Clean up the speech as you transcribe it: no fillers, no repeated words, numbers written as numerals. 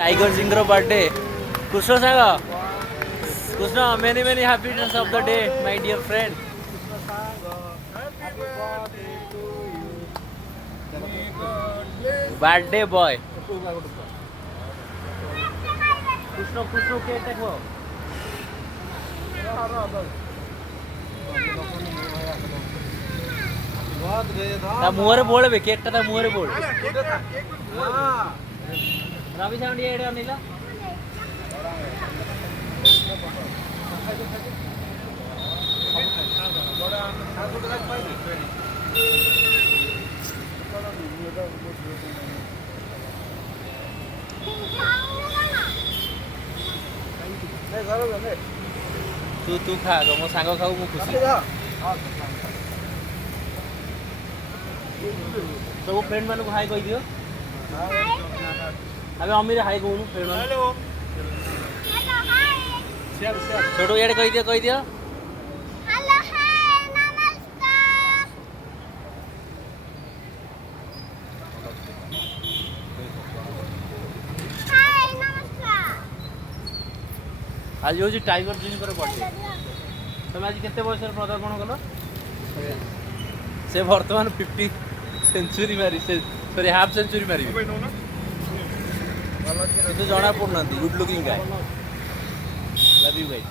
tiger Singh birthday Krishna साग Krishna many many happy returns of the day my dear friend birthday boy Krishna Krishna cake देखो ता मुहरे बोल बे cake ता मुहरे बोल रवि साउंड ये एडे अनिला तू तू खा गो मो सांग खाऊ मु खुशी सब फ्रेंड मान को हाय कह दियो अबे अमीर हाय कहूनु फ्रेंड मान हेलो छोटू यार कह दियो हेलो हाय नमस्कार हाय नमस्कार आज होची टाइगर जिन पर बर्थडे तुम आज केते बयस पदार्पण कलो से वर्तमान 50 सेंचुरी मारी से सॉरी हाफ सेंचुरी मारी तो जना पड़ना good looking guy love you भाई